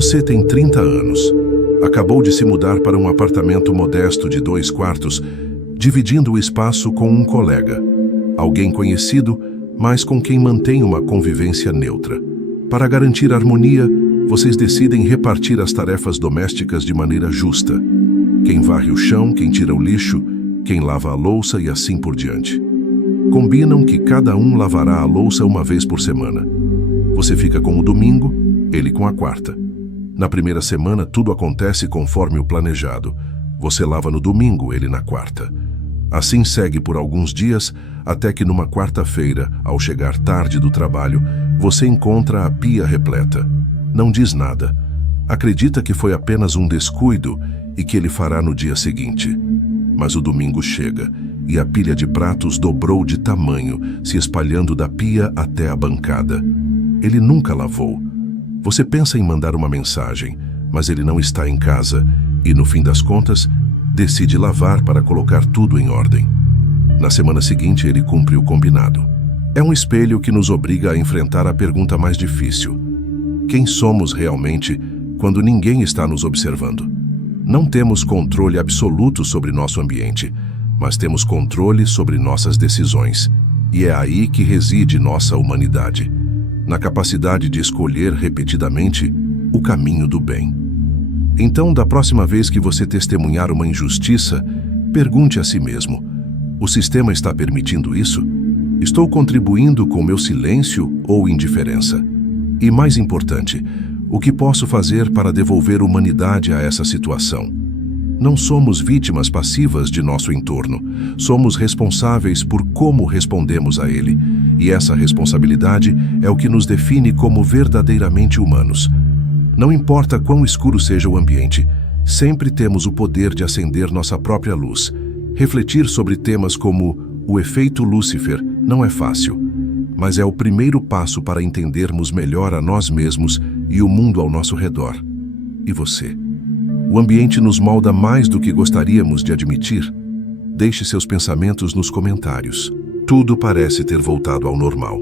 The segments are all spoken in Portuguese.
Você tem 30 anos. Acabou de se mudar para um apartamento modesto de 2 quartos, dividindo o espaço com um colega. Alguém conhecido, mas com quem mantém uma convivência neutra. Para garantir harmonia, vocês decidem repartir as tarefas domésticas de maneira justa. Quem varre o chão, quem tira o lixo, quem lava a louça e assim por diante. Combinam que cada um lavará a louça uma vez por semana. Você fica com o domingo, ele com a quarta. Na primeira semana, tudo acontece conforme o planejado. Você lava no domingo, ele na quarta. Assim segue por alguns dias, até que numa quarta-feira, ao chegar tarde do trabalho, você encontra a pia repleta. Não diz nada. Acredita que foi apenas um descuido e que ele fará no dia seguinte. Mas o domingo chega e a pilha de pratos dobrou de tamanho, se espalhando da pia até a bancada. Ele nunca lavou. Você pensa em mandar uma mensagem, mas ele não está em casa e, no fim das contas, decide lavar para colocar tudo em ordem. Na semana seguinte, ele cumpre o combinado. É um espelho que nos obriga a enfrentar a pergunta mais difícil. Quem somos realmente quando ninguém está nos observando? Não temos controle absoluto sobre nosso ambiente, mas temos controle sobre nossas decisões. E é aí que reside nossa humanidade, na capacidade de escolher repetidamente o caminho do bem. Então, da próxima vez que você testemunhar uma injustiça, pergunte a si mesmo: o sistema está permitindo isso? Estou contribuindo com meu silêncio ou indiferença? E mais importante, o que posso fazer para devolver humanidade a essa situação? Não somos vítimas passivas de nosso entorno. Somos responsáveis por como respondemos a ele. E essa responsabilidade é o que nos define como verdadeiramente humanos. Não importa quão escuro seja o ambiente, sempre temos o poder de acender nossa própria luz. Refletir sobre temas como o efeito Lúcifer não é fácil, mas é o primeiro passo para entendermos melhor a nós mesmos e o mundo ao nosso redor. E você? O ambiente nos molda mais do que gostaríamos de admitir? Deixe seus pensamentos nos comentários. Tudo parece ter voltado ao normal.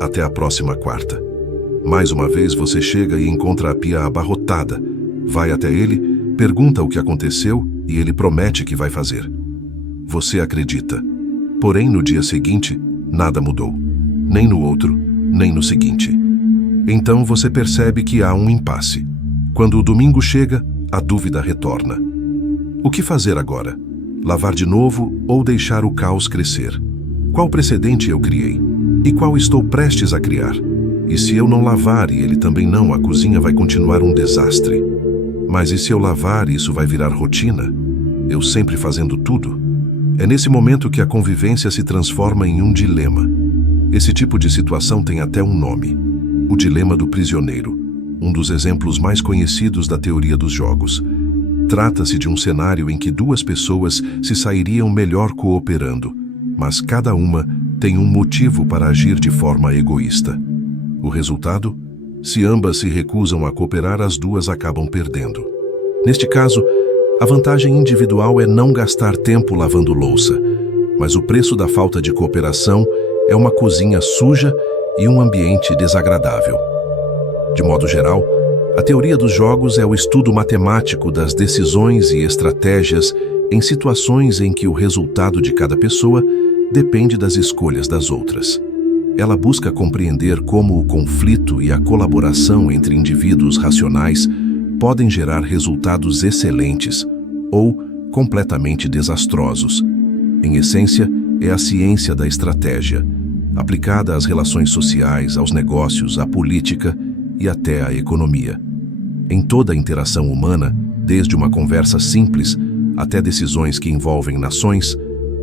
Até a próxima quarta. Mais uma vez você chega e encontra a pia abarrotada. Vai até ele, pergunta o que aconteceu e ele promete que vai fazer. Você acredita. Porém, no dia seguinte, nada mudou. Nem no outro, nem no seguinte. Então você percebe que há um impasse. Quando o domingo chega, a dúvida retorna. O que fazer agora? Lavar de novo ou deixar o caos crescer? Qual precedente eu criei? E qual estou prestes a criar? E se eu não lavar e ele também não, a cozinha vai continuar um desastre. Mas e se eu lavar e isso vai virar rotina? Eu sempre fazendo tudo? É nesse momento que a convivência se transforma em um dilema. Esse tipo de situação tem até um nome: o dilema do prisioneiro, um dos exemplos mais conhecidos da teoria dos jogos. Trata-se de um cenário em que duas pessoas se sairiam melhor cooperando, mas cada uma tem um motivo para agir de forma egoísta. O resultado? Se ambas se recusam a cooperar, as duas acabam perdendo. Neste caso, a vantagem individual é não gastar tempo lavando louça, mas o preço da falta de cooperação é uma cozinha suja e um ambiente desagradável. De modo geral, a teoria dos jogos é o estudo matemático das decisões e estratégias em situações em que o resultado de cada pessoa depende das escolhas das outras. Ela busca compreender como o conflito e a colaboração entre indivíduos racionais podem gerar resultados excelentes ou completamente desastrosos. Em essência, é a ciência da estratégia, aplicada às relações sociais, aos negócios, à política e até à economia. Em toda a interação humana, desde uma conversa simples até decisões que envolvem nações,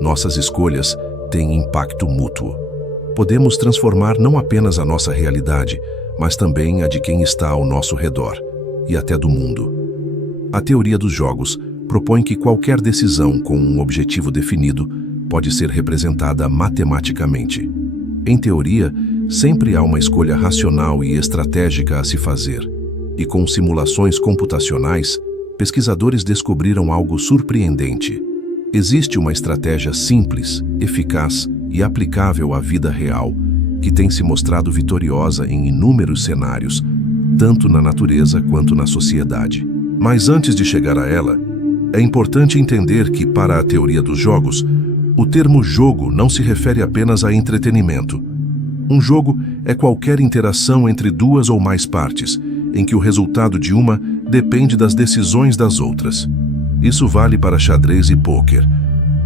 nossas escolhas têm impacto mútuo. Podemos transformar não apenas a nossa realidade, mas também a de quem está ao nosso redor e até do mundo. A teoria dos jogos propõe que qualquer decisão com um objetivo definido pode ser representada matematicamente. Em teoria, sempre há uma escolha racional e estratégica a se fazer. E com simulações computacionais, pesquisadores descobriram algo surpreendente. Existe uma estratégia simples, eficaz e aplicável à vida real, que tem se mostrado vitoriosa em inúmeros cenários, tanto na natureza quanto na sociedade. Mas antes de chegar a ela, é importante entender que, para a teoria dos jogos, o termo jogo não se refere apenas a entretenimento. Um jogo é qualquer interação entre duas ou mais partes, em que o resultado de uma depende das decisões das outras. Isso vale para xadrez e pôquer,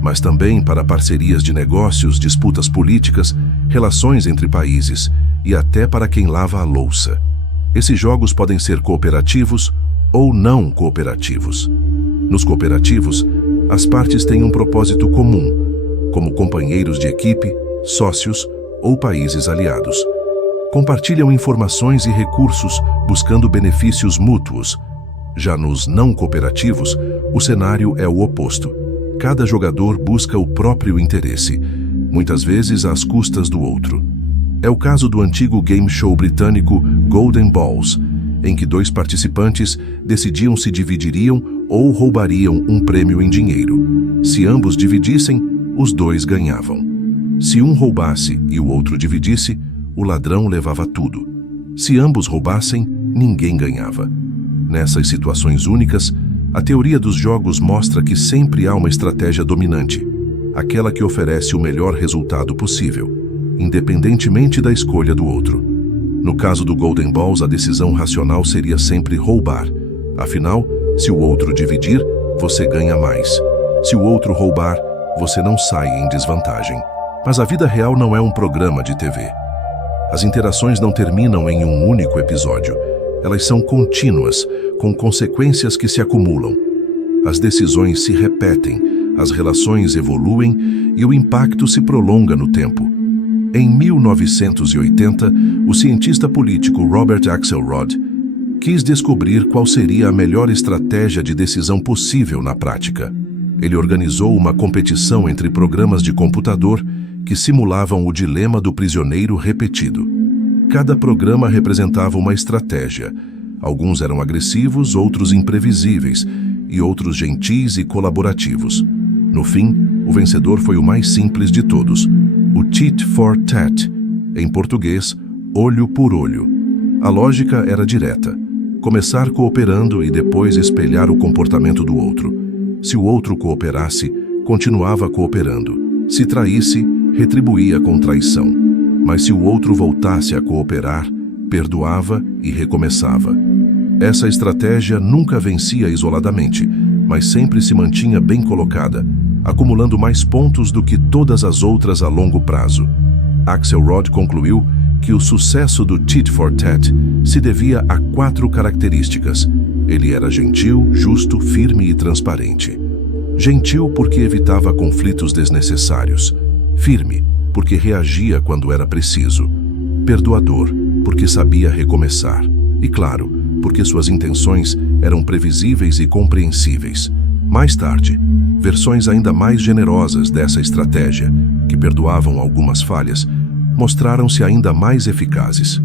mas também para parcerias de negócios, disputas políticas, relações entre países e até para quem lava a louça. Esses jogos podem ser cooperativos ou não cooperativos. Nos cooperativos, as partes têm um propósito comum, como companheiros de equipe, sócios ou países aliados. Compartilham informações e recursos buscando benefícios mútuos. Já nos não cooperativos, o cenário é o oposto. Cada jogador busca o próprio interesse, muitas vezes às custas do outro. É o caso do antigo game show britânico Golden Balls, em que dois participantes decidiam se dividiriam ou roubariam um prêmio em dinheiro. Se ambos dividissem, os dois ganhavam. Se um roubasse e o outro dividisse, o ladrão levava tudo. Se ambos roubassem, ninguém ganhava. Nessas situações únicas, a teoria dos jogos mostra que sempre há uma estratégia dominante, aquela que oferece o melhor resultado possível, independentemente da escolha do outro. No caso do Golden Balls, a decisão racional seria sempre roubar. Afinal, se o outro dividir, você ganha mais. Se o outro roubar, você não sai em desvantagem. Mas a vida real não é um programa de TV. As interações não terminam em um único episódio. Elas são contínuas, com consequências que se acumulam. As decisões se repetem, as relações evoluem e o impacto se prolonga no tempo. Em 1980, o cientista político Robert Axelrod quis descobrir qual seria a melhor estratégia de decisão possível na prática. Ele organizou uma competição entre programas de computador que simulavam o dilema do prisioneiro repetido. Cada programa representava uma estratégia. Alguns eram agressivos, outros imprevisíveis, e outros gentis e colaborativos. No fim, o vencedor foi o mais simples de todos, o Tit for Tat, em português, olho por olho. A lógica era direta: começar cooperando e depois espelhar o comportamento do outro. Se o outro cooperasse, continuava cooperando. Se traísse, retribuía com traição. Mas se o outro voltasse a cooperar, perdoava e recomeçava. Essa estratégia nunca vencia isoladamente, mas sempre se mantinha bem colocada, acumulando mais pontos do que todas as outras a longo prazo. Axelrod concluiu que o sucesso do Tit for Tat se devia a 4 características. Ele era gentil, justo, firme e transparente. Gentil porque evitava conflitos desnecessários. Firme porque reagia quando era preciso. Perdoador porque sabia recomeçar. E claro, porque suas intenções eram previsíveis e compreensíveis. Mais tarde, versões ainda mais generosas dessa estratégia, que perdoavam algumas falhas, mostraram-se ainda mais eficazes.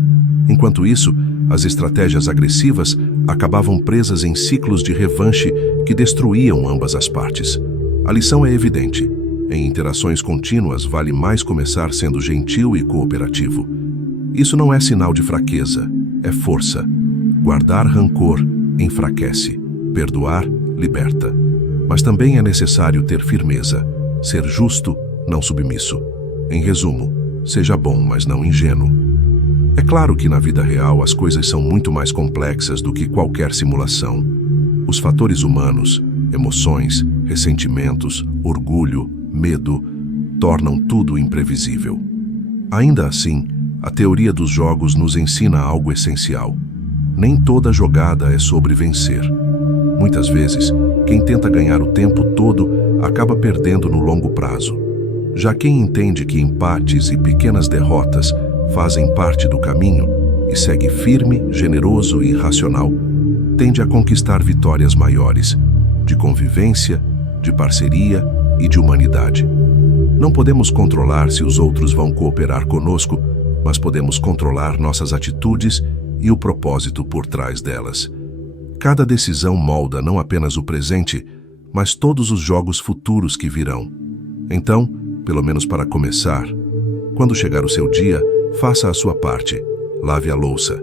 Enquanto isso, as estratégias agressivas acabavam presas em ciclos de revanche que destruíam ambas as partes. A lição é evidente. Em interações contínuas, vale mais começar sendo gentil e cooperativo. Isso não é sinal de fraqueza, é força. Guardar rancor enfraquece, perdoar liberta. Mas também é necessário ter firmeza, ser justo, não submisso. Em resumo, seja bom, mas não ingênuo. É claro que na vida real as coisas são muito mais complexas do que qualquer simulação. Os fatores humanos, emoções, ressentimentos, orgulho, medo, tornam tudo imprevisível. Ainda assim, a teoria dos jogos nos ensina algo essencial. Nem toda jogada é sobre vencer. Muitas vezes, quem tenta ganhar o tempo todo acaba perdendo no longo prazo. Já quem entende que empates e pequenas derrotas fazem parte do caminho e segue firme, generoso e racional, tende a conquistar vitórias maiores, de convivência, de parceria e de humanidade. Não podemos controlar se os outros vão cooperar conosco, mas podemos controlar nossas atitudes e o propósito por trás delas. Cada decisão molda não apenas o presente, mas todos os jogos futuros que virão. Então, pelo menos para começar, quando chegar o seu dia, faça a sua parte, lave a louça,